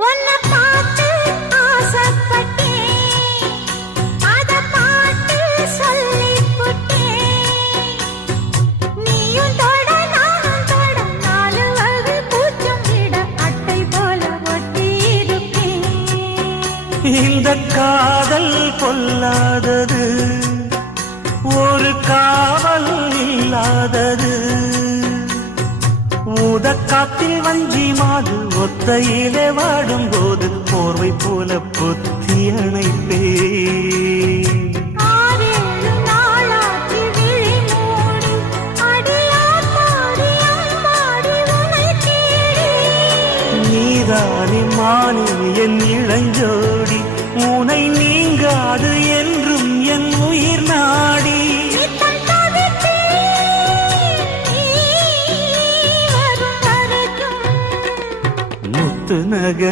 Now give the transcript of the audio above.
உன்னை பார்த்து ஆசைப்பட்டேன், அத பாட்டு சொல்லிப் புட்டேன். நீயும் தொட நானும் தொட, நாலு வகை பூச்சும் விட அட்டை போல ஒட்டி இருப்பேன். இந்த காதல் பொல்லாதது, ஒரு காவல் இல்லாதது. ஊதக்காத்தில் வஞ்சி மாது ஒத்தையிலே வாடும்போது போர்வை போல பொத்தி அணைப்பேன். 6-7 நாளாச்சு விழி மூடி, அடியாத்தாடி அம்மாடி உனை தேடி. நீதானே மானே என் இளஞ்சோடி, உனை நீங்காது என்றும் என் உயிர் நாடி. நித்தம் தவித்தேன், நீ வரும் வரைக்கும். முத்து நகை